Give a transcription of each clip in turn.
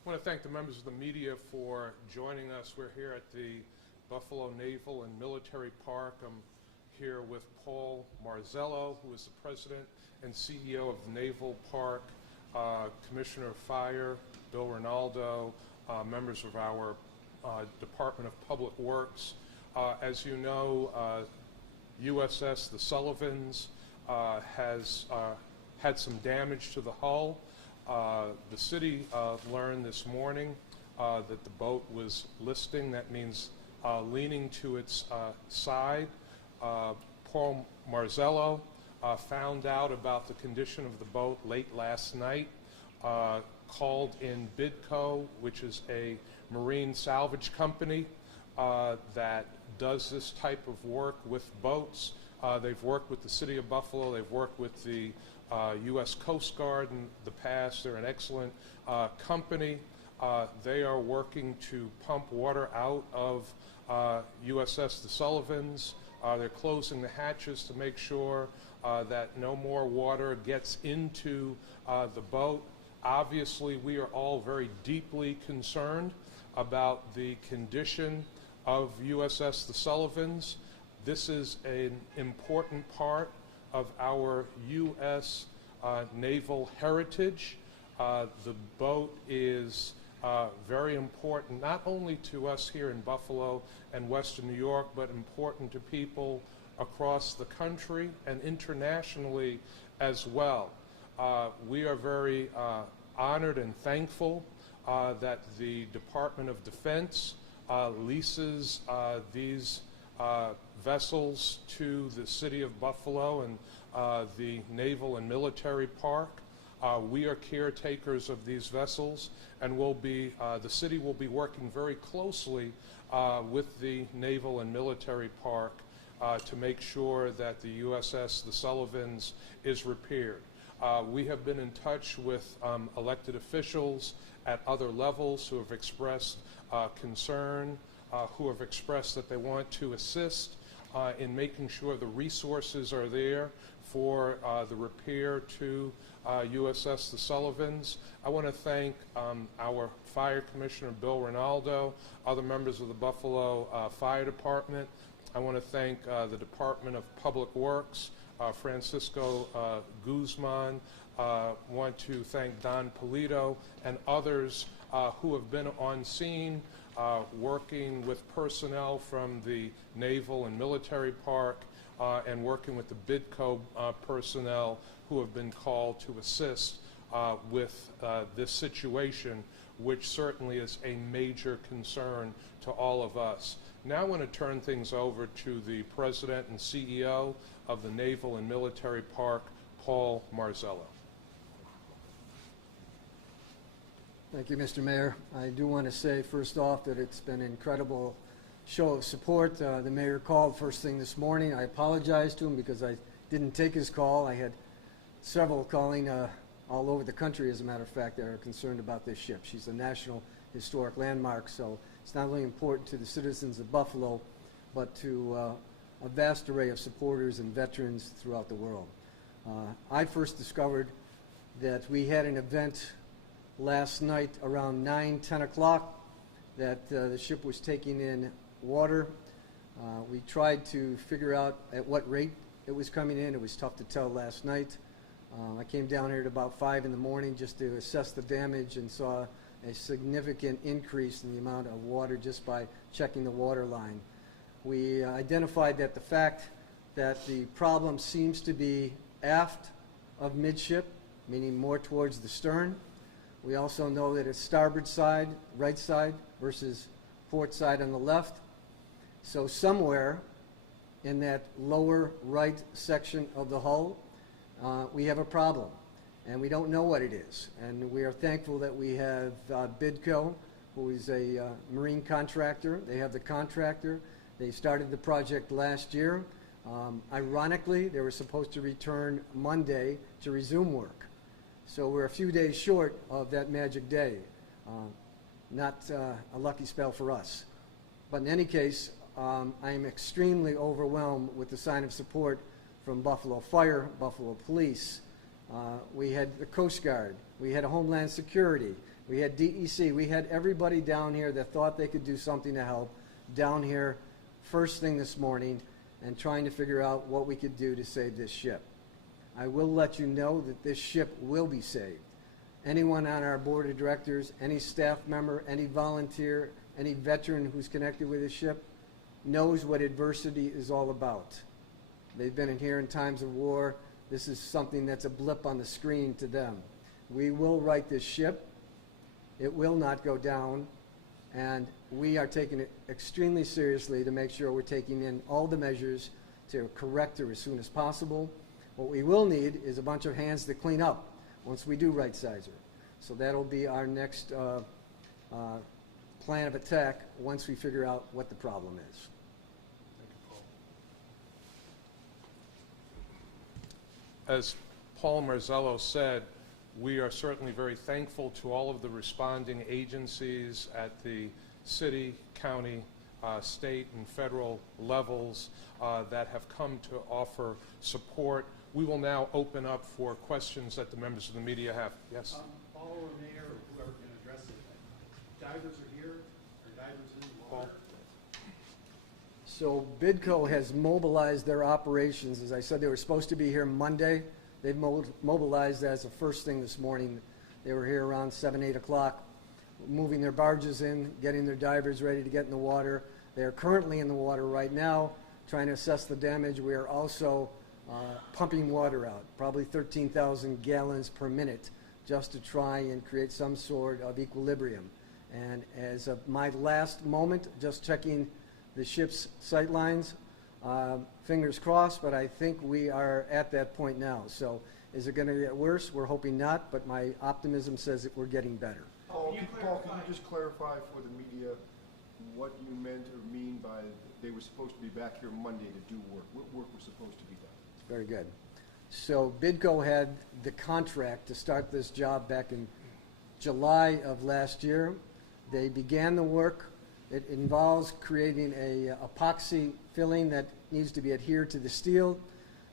I want to thank the members of the media for joining us. We're here at the Buffalo Naval and Military Park. I'm here with Paul Marzello, who is the president and CEO of the Naval Park, Commissioner of Fire, Bill Ronaldo, members of our Department of Public Works. As you know, USS The Sullivans has had some damage to the hull. The city learned this morning that the boat was listing. That means leaning to its side. Paul Marzello found out about the condition of the boat late last night, called in Bidco, which is a marine salvage company that does this type of work with boats. They've worked with the city of Buffalo. They've worked with the U.S. Coast Guard in the past. They're an excellent company. They are working to pump water out of USS The Sullivans. They're closing the hatches to make sure that no more water gets into the boat. Obviously, we are all very deeply concerned about the condition of USS The Sullivans. This is an important part of our U.S. naval heritage. The boat is very important, not only to us here in Buffalo and Western New York, but important to people across the country and internationally as well. We are very honored and thankful that the Department of Defense leases these vessels to the city of Buffalo and the Naval and Military Park. We are caretakers of these vessels, and the city will be working very closely with the Naval and Military Park to make sure that the USS The Sullivans is repaired. We have been in touch with elected officials at other levels who have expressed concern, who have expressed that they want to assist in making sure the resources are there for the repair to USS The Sullivans. I want to thank our Fire Commissioner, Bill Ronaldo, other members of the Buffalo Fire Department. I want to thank the Department of Public Works, Francisco Guzman. Want to thank Don Polito and others who have been on scene working with personnel from the Naval and Military Park and working with the Bidco personnel who have been called to assist with this situation, which certainly is a major concern to all of us. Now I want to turn things over to the President and CEO of the Naval and Military Park, Paul Marzello. Thank you, Mr. Mayor. I do want to say first off that it's been an incredible show of support. The mayor called first thing this morning. I apologize to him because I didn't take his call. I had several calling all over the country, as a matter of fact, that are concerned about this ship. She's a national historic landmark, so it's not only important to the citizens of Buffalo, but to a vast array of supporters and veterans throughout the world. I first discovered that we had an event last night around 9-10 o'clock that the ship was taking in water. We tried to figure out at what rate it was coming in. It was tough to tell last night. I came down here at about 5 in the morning just to assess the damage and saw a significant increase in the amount of water just by checking the water line. We identified that the fact that the problem seems to be aft of midship, meaning more towards the stern. We also know that it's starboard side, right side, versus port side on the left. So somewhere in that lower right section of the hull, we have a problem, and we don't know what it is. And we are thankful that we have Bidco, who is a marine contractor. They have the contractor. They started the project last year. Ironically, they were supposed to return Monday to resume work. So we're a few days short of that magic day. Not a lucky spell for us. But in any case, I am extremely overwhelmed with the sign of support from Buffalo Fire, Buffalo Police. We had the Coast Guard. We had Homeland Security. We had DEC. We had everybody down here that thought they could do something to help down here first thing this morning and trying to figure out what we could do to save this ship. I will let you know that this ship will be saved. Anyone on our board of directors, any staff member, any volunteer, any veteran who's connected with this ship knows what adversity is all about. They've been in here in times of war. This is something that's a blip on the screen to them. We will right this ship. It will not go down. And we are taking it extremely seriously to make sure we're taking in all the measures to correct her as soon as possible. What we will need is a bunch of hands to clean up once we do right-size her. So that'll be our next plan of attack once we figure out what the problem is. Thank you, Paul. As Paul Marzello said, we are certainly very thankful to all of the responding agencies at the city, county, state, and federal levels that have come to offer support. We will now open up for questions that the members of the media have. Yes? Paul or Mayor or whoever can address it. Divers are here. Are divers in the water? So BIDCO has mobilized their operations. As I said, they were supposed to be here Monday. They've mobilized as the first thing this morning. They were here around 7, 8 o'clock, moving their barges in, getting their divers ready to get in the water. They are currently in the water right now, trying to assess the damage. We are also pumping water out, probably 13,000 gallons per minute, just to try and create some sort of equilibrium. And as of my last moment, just checking the ship's sight lines, fingers crossed, but I think we are at that point now. So is it going to get worse? We're hoping not, but my optimism says that we're getting better. Paul, can you just clarify for the media what you meant or mean by they were supposed to be back here Monday to do work? What work was supposed to be done? Very good. So BIDCO had the contract to start this job back in July of last year. They began the work. It involves creating a epoxy filling that needs to be adhered to the steel.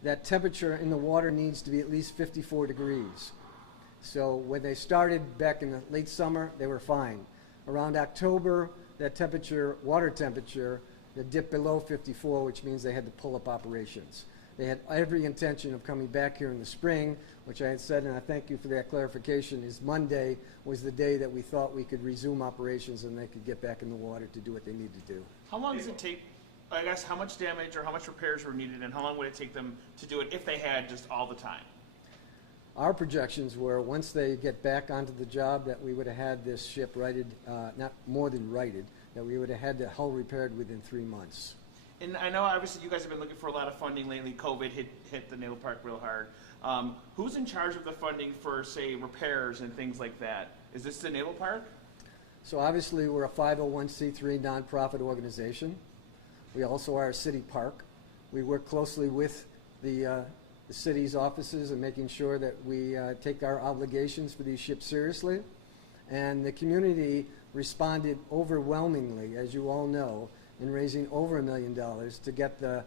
That temperature in the water needs to be at least 54 degrees. So when they started back in the late summer, they were fine. Around October, that temperature, water temperature, that dipped below 54, which means they had to pull up operations. They had every intention of coming back here in the spring, which I had said, and I thank you for that clarification, is Monday was the day that we thought we could resume operations and they could get back in the water to do what they need to do. How long does it take, I guess, how much damage or how much repairs were needed, and how long would it take them to do it if they had just all the time? Our projections were once they get back onto the job that we would have had this ship righted, not more than righted, that we would have had the hull repaired within 3 months. And I know obviously you guys have been looking for a lot of funding lately. COVID hit the naval park real hard. Who's in charge of the funding for, say, repairs and things like that? Is this the naval park? So obviously we're a 501c3 nonprofit organization. We also are a city park. We work closely with the city's offices and making sure that we take our obligations for these ships seriously. And the community responded overwhelmingly, as you all know, in raising over $1 million to get the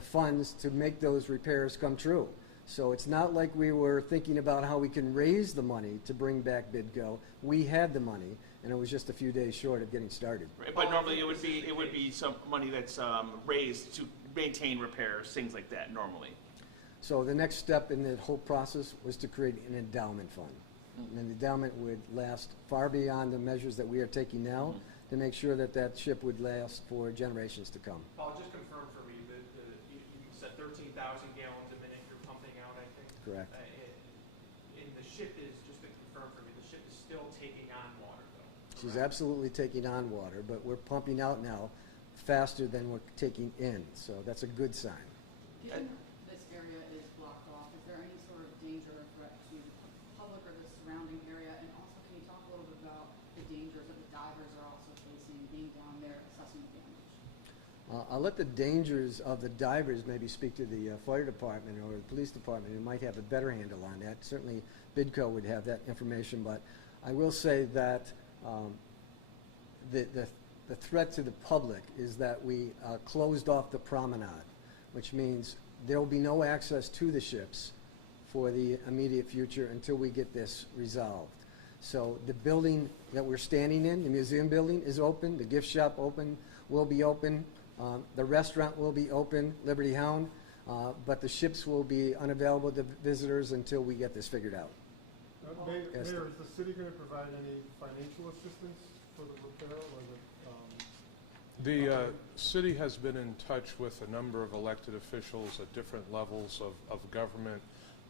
funds to make those repairs come true. So it's not like we were thinking about how we can raise the money to bring back BIDCO. We had the money, and it was just a few days short of getting started. Right, but normally it would be some money that's raised to maintain repairs, things like that normally. So the next step in that whole process was to create an endowment fund. And an endowment would last far beyond the measures that we are taking now to make sure that that ship would last for generations to come. Paul, just confirm for me that you said 13,000 gallons a minute you're pumping out, I think. Correct. And the ship is, just to confirm for me, the ship is still taking on water, though. She's absolutely taking on water, but we're pumping out now faster than we're taking in. So that's a good sign. Given this area is blocked off, is there any sort of danger or threat to the public or the surrounding area? And also, can you talk a little bit about the dangers that the divers are also facing being down there assessing the damage? I'll let the dangers of the divers maybe speak to the fire department or the police department, who might have a better handle on that. Certainly BIDCO would have that information, but I will say that the threat to the public is that we closed off the promenade, which means there will be no access to the ships for the immediate future until we get this resolved. So the building that we're standing in, the museum building, is open. The gift shop will be open. The restaurant will be open, Liberty Hound, but the ships will be unavailable to visitors until we get this figured out. Mayor, Yes, is the city going to provide any financial assistance for the repair or The city has been in touch with a number of elected officials at different levels of government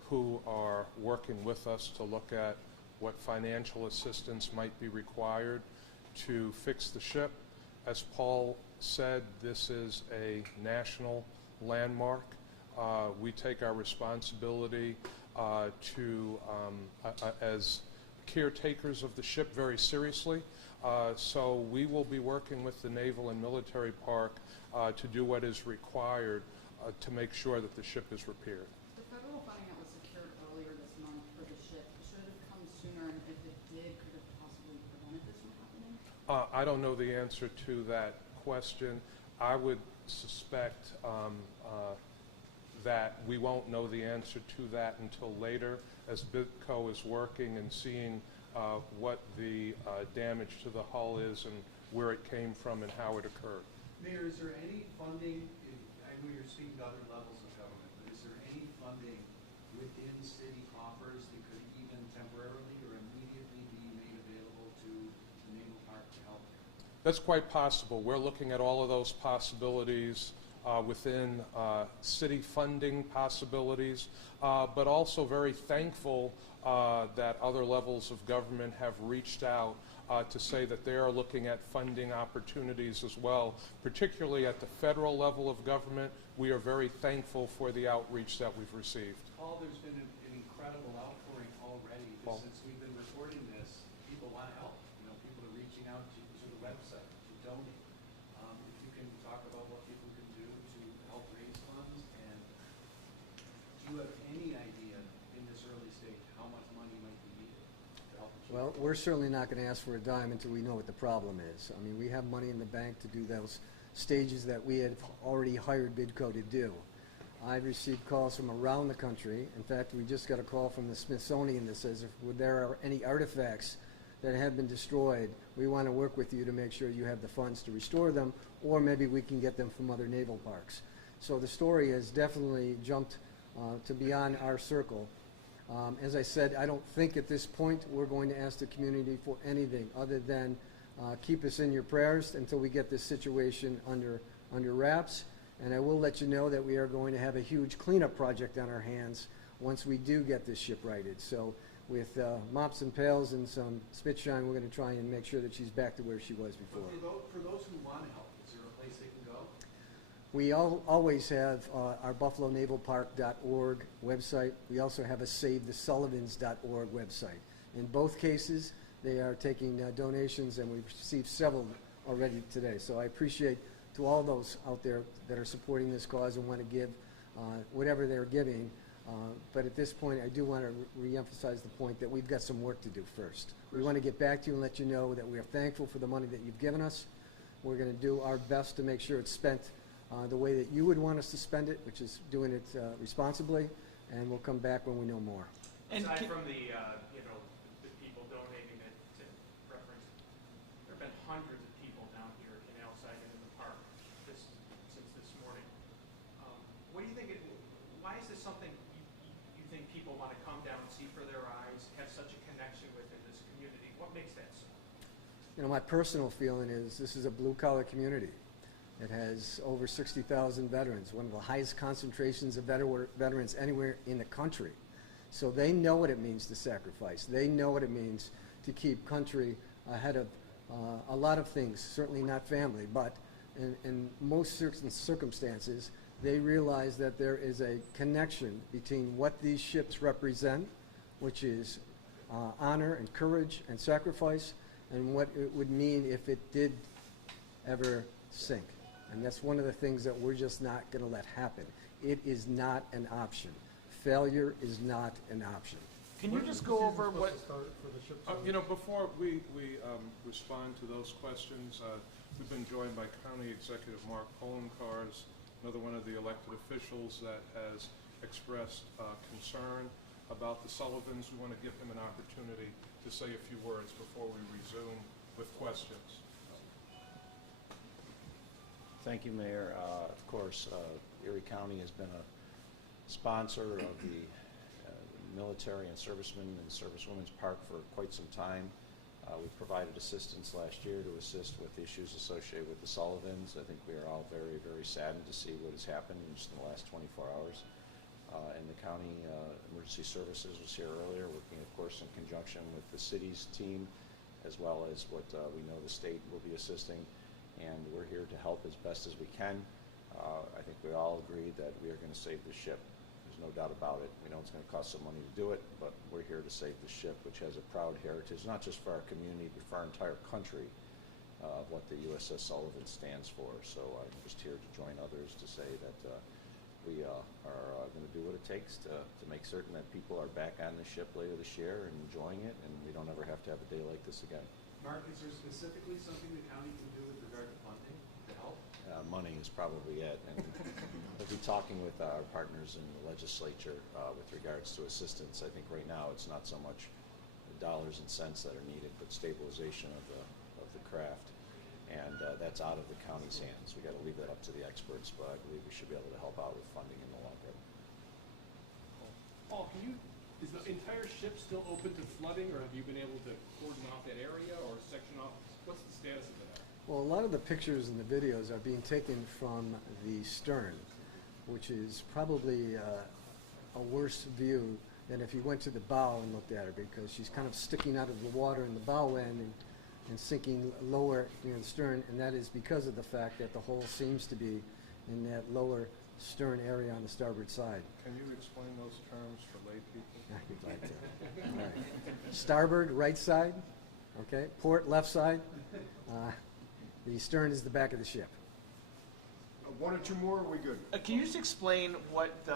who are working with us to look at what financial assistance might be required to fix the ship. As Paul said, this is a national landmark. We take our responsibility as caretakers of the ship very seriously. So we will be working with the Naval and Military Park to do what is required to make sure that the ship is repaired. The federal funding that was secured earlier this month for the ship, should it have come sooner, and if it did, could it possibly prevented this from happening? I don't know the answer to that question. I would suspect that we won't know the answer to that until later, as BIDCO is working and seeing what the damage to the hull is and where it came from and how it occurred. Mayor, is there any funding, I know you're speaking to other levels of government, but is there any funding within city coffers that could even temporarily or immediately be made available to the Naval Park to help? That's quite possible. We're looking at all of those possibilities within city funding possibilities, but also very thankful that other levels of government have reached out to say that they are looking at funding opportunities as well, particularly at the federal level of government. We are very thankful for the outreach that we've received. Paul, there's been an incredible outpouring already. Paul. Since we've been reporting this, people want to help. You know, people are reaching out to the website to donate. If you can talk about what people can do to help raise funds, and do you have any idea in this early stage how much money might be needed to help achieve? Well, we're certainly not going to ask for a dime until we know what the problem is. I mean, we have money in the bank to do those stages that we had already hired BIDCO to do. I've received calls from around the country. In fact, we just got a call from the Smithsonian that says if there are any artifacts that have been destroyed, we want to work with you to make sure you have the funds to restore them, or maybe we can get them from other naval parks. So the story has definitely jumped to beyond our circle. As I said, I don't think at this point we're going to ask the community for anything other than keep us in your prayers until we get this situation under wraps. And I will let you know that we are going to have a huge cleanup project on our hands once we do get this ship righted. So with mops and pails and some spit shine, we're going to try and make sure that she's back to where she was before. But for those who want to help, is there a place they can go? We always have our BuffaloNavalPark.org website. We also have a SaveTheSullivans.org website. In both cases, they are taking donations, and we've received several already today. So I appreciate to all those out there that are supporting this cause and want to give whatever they're giving. But at this point, I do want to reemphasize the point that we've got some work to do first. We want to get back to you and let you know that we are thankful for the money that you've given us. We're going to do our best to make sure it's spent the way that you would want us to spend it, which is doing it responsibly, and we'll come back when we know more. And Aside from the people donating it to reference, there have been hundreds of people down here, canal side and in the park, since this morning. What do you think? Why is this something you think people want to come down and see for their eyes, have such a connection with in this community? What makes that so? You know, my personal feeling is this is a blue-collar community. It has over 60,000 veterans, one of the highest concentrations of veterans anywhere in the country. So they know what it means to sacrifice. They know what it means to keep country ahead of a lot of things, certainly not family, but in most certain circumstances, they realize that there is a connection between what these ships represent, which is honor and courage and sacrifice, and what it would mean if it did ever sink. And that's one of the things that we're just not going to let happen. It is not an option. Failure is not an option. Can you just go over what? Before we respond to those questions, we've been joined by County Executive Mark Polencars, another one of the elected officials that has expressed concern about the Sullivans. We want to give him an opportunity to say a few words before we resume with questions. Thank you, Mayor. Of course, Erie County has been a sponsor of the military and servicemen and servicewomen's park for quite some time. We provided assistance last year to assist with issues associated with the Sullivans. I think we are all very, very saddened to see what has happened in just the last 24 hours. And the county emergency services was here earlier, working, of course, in conjunction with the city's team, as well as what we know the state will be assisting. And we're here to help as best as we can. I think we all agreed that we are going to save the ship. There's no doubt about it. We know it's going to cost some money to do it, but we're here to save the ship, which has a proud heritage, not just for our community, but for our entire country, of what the USS Sullivan stands for. So I'm just here to join others to say that we are going to do what it takes to make certain that people are back on the ship later this year and enjoying it, and we don't ever have to have a day like this again. Mark, is there specifically something the county can do with regard to funding to help? Money is probably it, and we'll be talking with our partners in the legislature with regards to assistance. I think right now it's not so much the dollars and cents that are needed, but stabilization of the craft, and that's out of the county's hands. We got to leave that up to the experts, but I believe we should be able to help out with funding in the long run. Paul, is the entire ship still open to flooding, or have you been able to cordon off that area or section off? What's the status of that? Well, a lot of the pictures and the videos are being taken from the stern, which is probably a worse view than if you went to the bow and looked at her, because she's kind of sticking out of the water in the bow end and sinking lower near the stern, and that is because of the fact that the hull seems to be in that lower stern area on the starboard side. Can you explain those terms for lay people? I'd be glad to. All right. Starboard, right side, okay? Port, left side. The stern is the back of the ship. One or two more, are we good? Can you just explain what the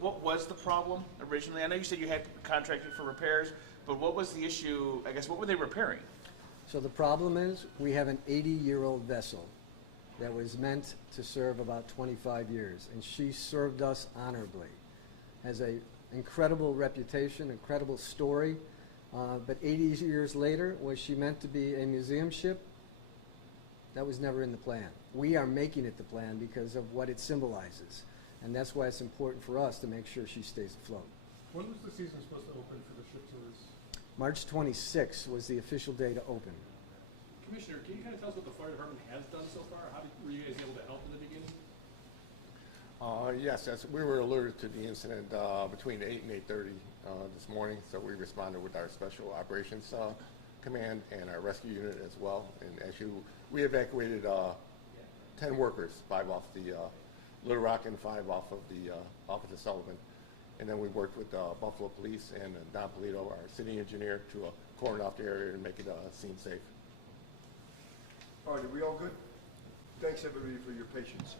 what was the problem originally? I know you said you had contracted for repairs, but what was the issue? I guess what were they repairing? So the problem is we have an 80-year-old vessel that was meant to serve about 25 years, and she served us honorably. Has an incredible reputation, incredible story, but 80 years later, was she meant to be a museum ship? That was never in the plan. We are making it the plan because of what it symbolizes, and that's why it's important for us to make sure she stays afloat. When was the season supposed to open for the ship tours? March 26th was the official day to open. Commissioner, can you kind of tell us what the fire department has done so far? Were you guys able to help in the beginning? Yes, we were alerted to the incident between 8 and 8:30 this morning, so we responded with our Special Operations Command and our rescue unit as well. And we evacuated 10 workers, 5 off the Little Rock and 5 off of the Sullivan. And then we worked with Buffalo Police and Don Polito, our city engineer, to cordon off the area and make it scene safe. All right, are we all good? Thanks, everybody, for your patience.